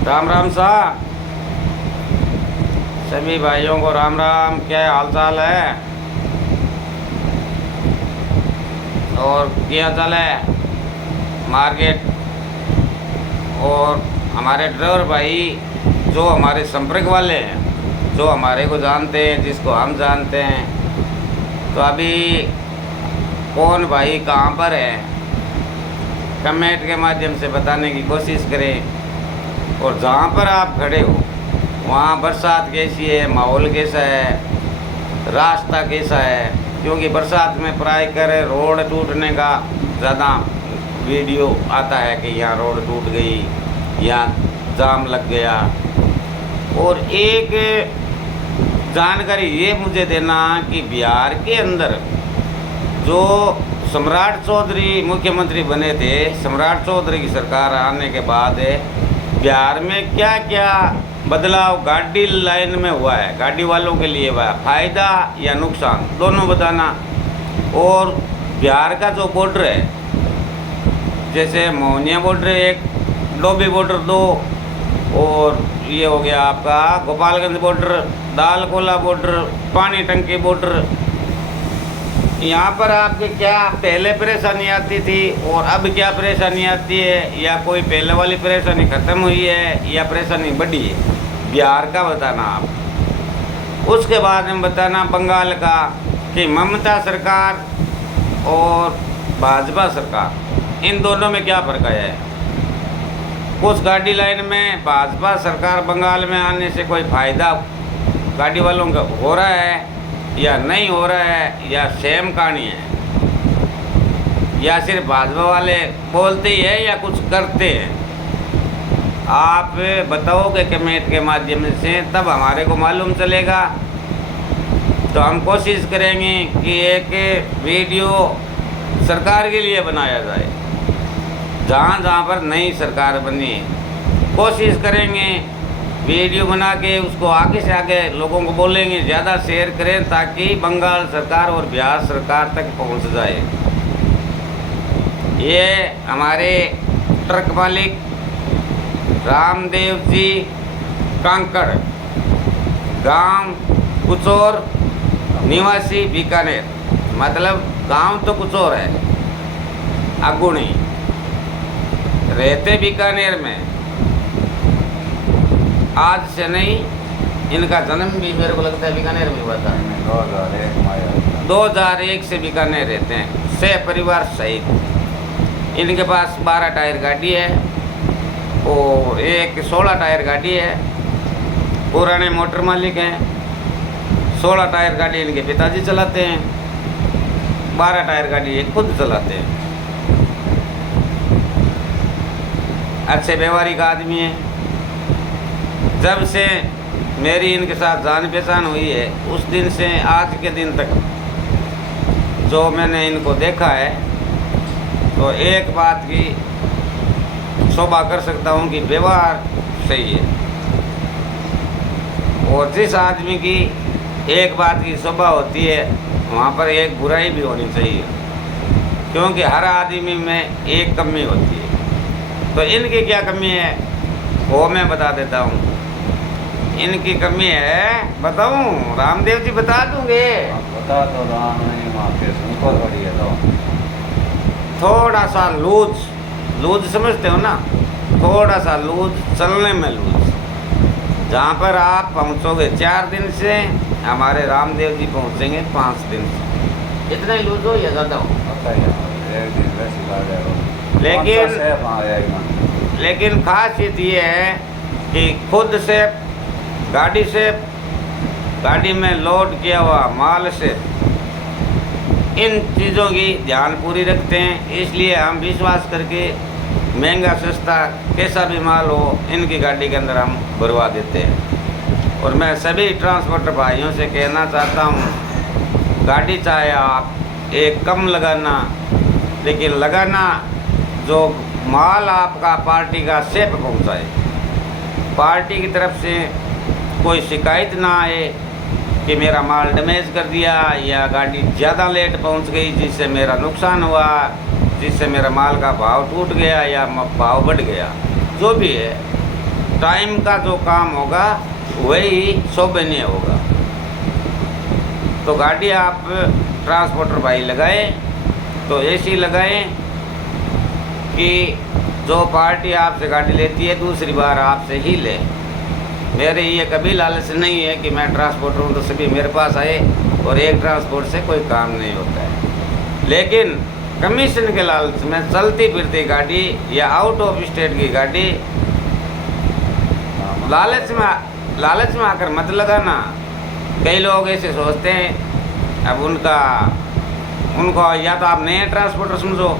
राम राम साहब, सभी भाइयों को राम राम। क्या हाल चाल है और क्या चाल है मार्केट? और हमारे ड्राइवर भाई जो हमारे संपर्क वाले हैं, जो हमारे को जानते हैं, जिसको हम जानते हैं, तो अभी कौन भाई कहाँ पर है, कमेंट के माध्यम से बताने की कोशिश करें। और जहाँ पर आप खड़े हो वहाँ बरसात कैसी है, माहौल कैसा है, रास्ता कैसा है? क्योंकि बरसात में प्राय कर रोड टूटने का ज़्यादा वीडियो आता है कि यहाँ रोड टूट गई, यहाँ जाम लग गया। और एक जानकारी ये मुझे देना कि बिहार के अंदर जो सम्राट चौधरी मुख्यमंत्री बने थे, सम्राट चौधरी की सरकार आने के बाद बिहार में क्या क्या बदलाव गाड़ी लाइन में हुआ है, गाड़ी वालों के लिए हुआ है, फ़ायदा या नुकसान, दोनों बताना। और बिहार का जो बॉर्डर है, जैसे मोहनिया बॉर्डर एक, डोभी बॉर्डर दो, और ये हो गया आपका गोपालगंज बॉर्डर, दालकोला बॉर्डर, पानी टंकी बॉर्डर। यहाँ पर आपके क्या पहले परेशानी आती थी और अब क्या परेशानी आती है, या कोई पहले वाली परेशानी ख़त्म हुई है या परेशानी बढ़ी है, बिहार का बताना आप। उसके बाद में बताना बंगाल का कि ममता सरकार और भाजपा सरकार, इन दोनों में क्या फ़र्क आया है। कुछ गाड़ी लाइन में भाजपा सरकार बंगाल में आने से कोई फ़ायदा गाड़ी वालों का हो रहा है या नहीं हो रहा है, या सेम कहानी है, या सिर्फ भाजपा वाले बोलते ही है या कुछ करते हैं? आप बताओगे कमेंट के माध्यम से, तब हमारे को मालूम चलेगा। तो हम कोशिश करेंगे कि एक वीडियो सरकार के लिए बनाया जाए, जहाँ जहाँ पर नई सरकार बनी है कोशिश करेंगे वीडियो बना के उसको आगे से आगे लोगों को बोलेंगे, ज़्यादा शेयर करें ताकि बंगाल सरकार और बिहार सरकार तक पहुंच जाए। ये हमारे ट्रक मालिक रामदेव जी कांकड़, गांव कुचौर, निवासी बीकानेर, मतलब गांव तो कुचौर है, अगुणी, रहते बीकानेर में। आज से नहीं, इनका जन्म भी मेरे को लगता है बीकानेर में हुआ था। 2001 से बीकानेर रहते हैं, सह परिवार सहित। इनके पास 12 टायर गाड़ी है और एक 16 टायर गाड़ी है। पुराने मोटर मालिक हैं। 16 टायर गाड़ी इनके पिताजी चलाते हैं, 12 टायर गाड़ी ये खुद चलाते हैं। अच्छे व्यवहारिक आदमी हैं। जब से मेरी इनके साथ जान पहचान हुई है, उस दिन से आज के दिन तक जो मैंने इनको देखा है, तो एक बात की शोभा कर सकता हूँ कि व्यवहार सही है। और जिस आदमी की एक बात की शोभा होती है, वहाँ पर एक बुराई भी होनी चाहिए, क्योंकि हर आदमी में एक कमी होती है। तो इनकी क्या कमी है वो मैं बता देता हूँ। इनकी कमी है, बताऊं? रामदेव जी बता दूंगे। बता दो। राम नहीं मानते, सुनकर बड़ी है तो थोड़ा सा लूज समझते हो ना, थोड़ा सा लूज, चलने में लूज। जहाँ पर आप पहुँचोगे 4 दिन से, हमारे रामदेव जी पहुँचेंगे 5 दिन से। इतना ही लूज हो या ज़्यादा हो? एक दिन लेकिन खासियत ये है कि खुद से गाड़ी में लोड किया हुआ माल से इन चीज़ों की ध्यान पूरी रखते हैं। इसलिए हम विश्वास करके महंगा सस्ता कैसा भी माल हो, इनकी गाड़ी के अंदर हम भरवा देते हैं। और मैं सभी ट्रांसपोर्टर भाइयों से कहना चाहता हूँ, गाड़ी चाहे आप एक कम लगाना, लेकिन लगाना जो माल आपका पार्टी का सेफ पहुँचाए। पार्टी की तरफ से कोई शिकायत ना आए कि मेरा माल डैमेज कर दिया या गाड़ी ज़्यादा लेट पहुंच गई जिससे मेरा नुकसान हुआ, जिससे मेरा माल का भाव टूट गया या भाव बढ़ गया, जो भी है टाइम का जो काम होगा वही शोभनीय होगा। तो गाड़ी आप ट्रांसपोर्टर भाई लगाएं तो ऐसी लगाएं कि जो पार्टी आपसे गाड़ी लेती है दूसरी बार आपसे ही ले। मेरे ये कभी लालच नहीं है कि मैं ट्रांसपोर्टर हूँ तो सभी मेरे पास आए, और एक ट्रांसपोर्ट से कोई काम नहीं होता है। लेकिन कमीशन के लालच में चलती फिरती गाड़ी या आउट ऑफ स्टेट की गाड़ी लालच में आकर मत लगाना। कई लोग ऐसे सोचते हैं, अब उनको या तो आप नए ट्रांसपोर्टर समझो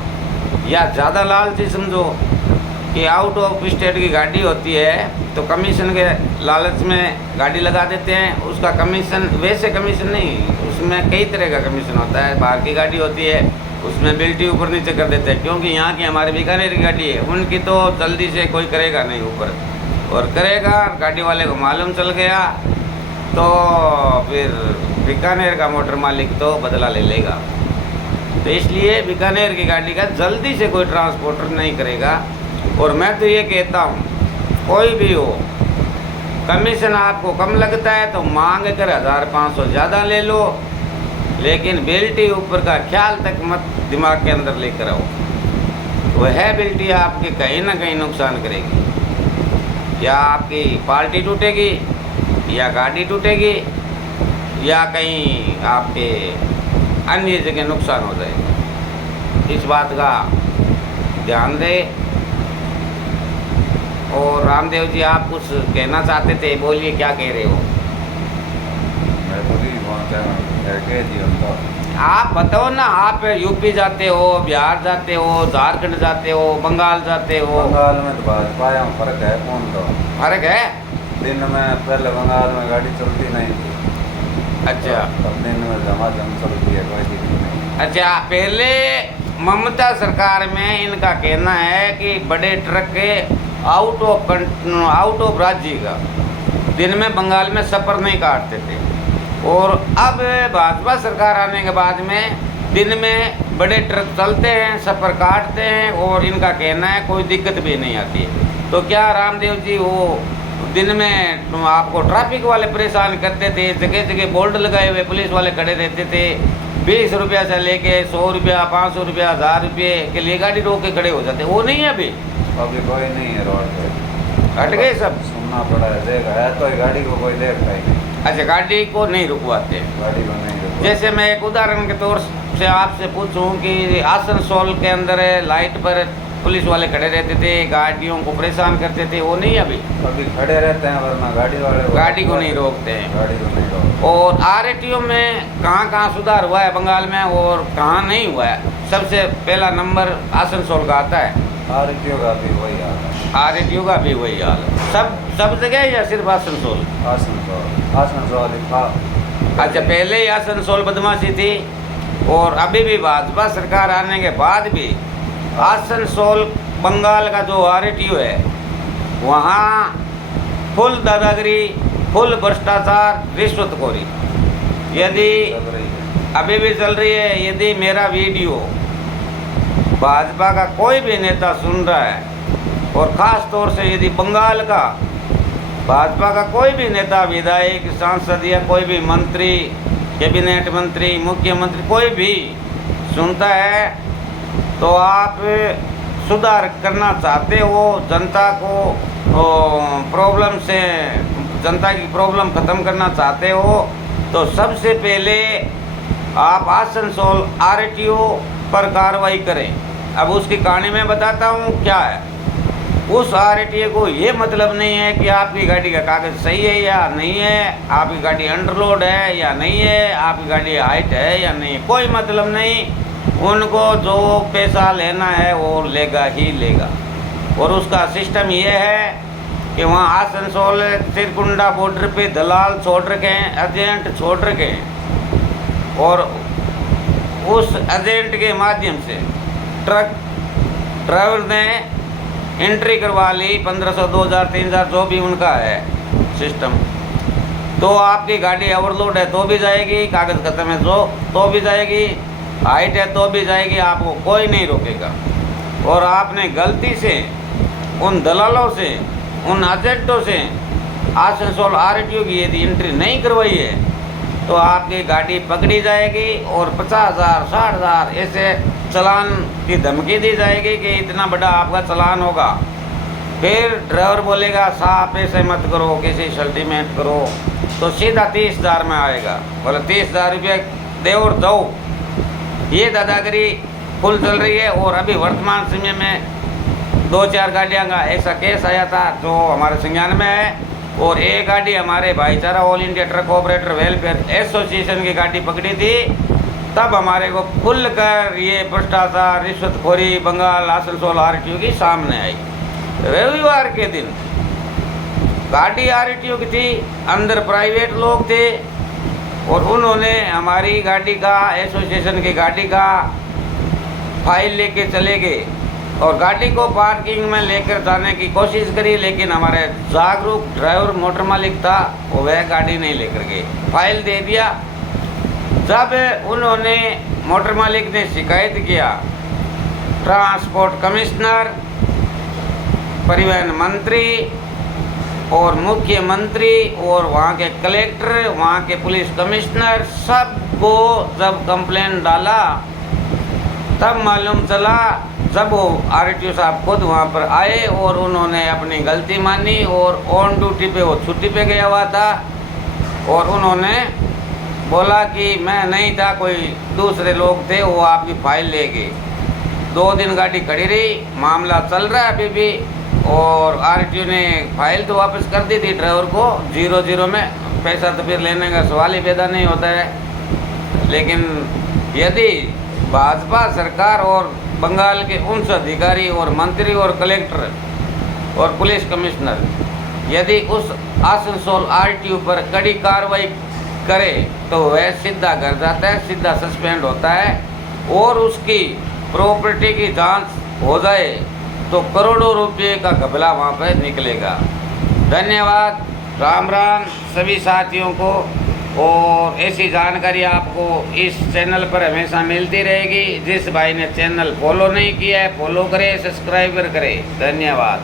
या ज़्यादा लालची समझो कि आउट ऑफ स्टेट की गाड़ी होती है तो कमीशन के लालच में गाड़ी लगा देते हैं। उसका कमीशन वैसे कमीशन नहीं, उसमें कई तरह का कमीशन होता है। बाहर की गाड़ी होती है उसमें बिल्टी ऊपर नीचे कर देते हैं, क्योंकि यहाँ की हमारे बीकानेर की गाड़ी है, उनकी तो जल्दी से कोई करेगा नहीं ऊपर, और करेगा गाड़ी वाले को मालूम चल गया तो फिर बीकानेर का मोटर मालिक तो बदला ले लेगा। तो इसलिए बीकानेर की गाड़ी का जल्दी से कोई ट्रांसपोर्टर नहीं करेगा। और मैं तो ये कहता हूँ कोई भी हो, कमीशन आपको कम लगता है तो मांग कर 1500 ज़्यादा ले लो, लेकिन बेल्टी ऊपर का ख्याल तक मत दिमाग के अंदर लेकर आओ। वह बेल्टी आपके कहीं ना कहीं नुकसान करेगी, या आपकी पार्टी टूटेगी या गाड़ी टूटेगी या कहीं आपके अन्य जगह नुकसान हो जाएगा। इस बात का ध्यान दें। और रामदेव जी आप कुछ कहना चाहते थे, बोलिए क्या कह रहे हो? मैं तो नहीं कह दिया उनको। आप बताओ ना, आप यूपी जाते हो, बिहार जाते हो, झारखंड जाते हो, बंगाल जाते हो। बंगाल में तो भाजपा में फर्क है, कौन तो फर्क है। दिन में पहले बंगाल में गाड़ी चलती नहीं थी, अच्छा अब दिन में झमाझम चलती है, कोई दिक्कत नहीं। अच्छा, पहले ममता सरकार में इनका कहना है कि बड़े ट्रक के आउट ऑफ राज्य का दिन में बंगाल में सफ़र नहीं काटते थे, और अब भाजपा सरकार आने के बाद में दिन में बड़े ट्रक चलते हैं, सफ़र काटते हैं, और इनका कहना है कोई दिक्कत भी नहीं आती है। तो क्या रामदेव जी वो दिन में आपको ट्रैफिक वाले परेशान करते थे, जगह जगह बोर्ड लगाए हुए पुलिस वाले खड़े रहते थे, 20 रुपया से लेके 100 रुपया, 500 रुपया, 1000 रुपये के लिए गाड़ी रोक के खड़े हो जाते, वो नहीं है अभी? अभी कोई नहीं है रोड पे, हट गए सब। सुनना पड़ा है, देखा है तो गाड़ी को कोई देखता ही नहीं। अच्छा, गाड़ी को नहीं रुकवाते। गाड़ी को नहीं रुकवाते। जैसे मैं एक उदाहरण के तौर से आपसे पूछूं कि आसनसोल के अंदर लाइट पर पुलिस वाले खड़े रहते थे, गाड़ियों को परेशान करते थे, वो नहीं अभी? अभी खड़े रहते हैं, वरना गाड़ी वाले गाड़ी को नहीं रोकते हैं। गाड़ी को नहीं रोकते। और आरटीओ में कहाँ कहाँ सुधार हुआ है बंगाल में और कहाँ नहीं हुआ है? सबसे पहला नंबर आसनसोल का आता है। आरटीओ का भी वही हाल है। आरटीओ का भी वही हाल है, सब जगह या सिर्फ आसनसोल? आसनसोल था। अच्छा, पहले ही आसनसोल बदमाशी थी, और अभी भी भाजपा सरकार आने के बाद भी आसनसोल बंगाल का जो आरटीओ है वहाँ फुल दादागिरी, फुल भ्रष्टाचार, रिश्वतखोरी यदि अभी भी चल रही है। यदि मेरा वीडियो भाजपा का कोई भी नेता सुन रहा है, और ख़ास तौर से यदि बंगाल का भाजपा का कोई भी नेता, विधायक, सांसद या कोई भी मंत्री, कैबिनेट मंत्री, मुख्यमंत्री कोई भी सुनता है, तो आप सुधार करना चाहते हो, जनता को प्रॉब्लम से, जनता की प्रॉब्लम ख़त्म करना चाहते हो, तो सबसे पहले आप आसनसोल आरटीओ पर कार्रवाई करें। अब उसकी कहानी मैं बताता हूँ क्या है। उस आरटीओ को ये मतलब नहीं है कि आपकी गाड़ी का कागज़ सही है या नहीं है, आपकी गाड़ी अंडरलोड है या नहीं है, आपकी गाड़ी हाइट है या नहीं है, कोई मतलब नहीं। उनको जो पैसा लेना है वो लेगा ही लेगा। और उसका सिस्टम ये है कि वहाँ आसनसोल सिरकुंडा बॉर्डर पे दलाल छोड़ रखे हैं, एजेंट छोड़ रखे हैं, और उस एजेंट के माध्यम से ट्रक ड्राइवर ने एंट्री करवा ली, 1500, 2000, 3000 जो भी उनका है सिस्टम। तो आपकी गाड़ी ओवरलोड है तो भी जाएगी, कागज़ खत्म है तो भी जाएगी, हाइट है तो भी जाएगी, आपको कोई नहीं रोकेगा। और आपने गलती से उन दलालों से उन एजेंटों से आसनसोल आरटीओ की यदि एंट्री नहीं करवाई है तो आपकी गाड़ी पकड़ी जाएगी और 50,000 60,000 ऐसे चालान की धमकी दी जाएगी कि इतना बड़ा आपका चालान होगा। फिर ड्राइवर बोलेगा साहब ऐसे मत करो, किसी सेटलमेंट करो, तो सीधा 30,000 में आएगा। बोले 30,000 रुपये दे और दो। ये दादागिरी फुल चल रही है। और अभी वर्तमान समय में 2-4 गाड़ियाँ का ऐसा केस आया था जो हमारे संज्ञान में है। और एक गाड़ी हमारे भाईचारा all India truck operator welfare association की गाड़ी पकड़ी थी, तब हमारे को खुल कर ये भ्रष्टाचार रिश्वतखोरी बंगाल आसनसोल आरटीओ की सामने आई। रविवार के दिन गाड़ी आरटीओ की थी, अंदर प्राइवेट लोग थे और उन्होंने हमारी गाड़ी का एसोसिएशन की गाड़ी का फाइल लेके चले गए और गाड़ी को पार्किंग में लेकर जाने की कोशिश करी, लेकिन हमारे जागरूक ड्राइवर मोटर मालिक था वो वह गाड़ी नहीं लेकर गए, फाइल दे दिया। जब उन्होंने मोटर मालिक ने शिकायत किया, ट्रांसपोर्ट कमिश्नर, परिवहन मंत्री और मुख्यमंत्री और वहाँ के कलेक्टर, वहाँ के पुलिस कमिश्नर सबको जब कंप्लेंट डाला तब मालूम चला, जब वो आरटीओ साहब खुद वहाँ पर आए और उन्होंने अपनी गलती मानी और ऑन ड्यूटी पे वो छुट्टी पे गया हुआ था और उन्होंने बोला कि मैं नहीं था, कोई दूसरे लोग थे, वो आपकी फाइल ले गए। 2 दिन गाड़ी खड़ी रही, मामला चल रहा है अभी भी और आरटीओ ने फाइल तो वापस कर दी थी ड्राइवर को 0-0 में। पैसा तो फिर लेने का सवाल ही पैदा नहीं होता है। लेकिन यदि भाजपा सरकार और बंगाल के उच्च अधिकारी और मंत्री और कलेक्टर और पुलिस कमिश्नर यदि उस आसनसोल आरटीओ पर कड़ी कार्रवाई करे तो वह सीधा घर जाता है, सीधा सस्पेंड होता है और उसकी प्रॉपर्टी की जांच हो जाए तो करोड़ों रुपये का घपला वहाँ पर निकलेगा। धन्यवाद, राम राम सभी साथियों को। और ऐसी जानकारी आपको इस चैनल पर हमेशा मिलती रहेगी। जिस भाई ने चैनल फॉलो नहीं किया है फॉलो करें, सब्सक्राइबर करें। धन्यवाद।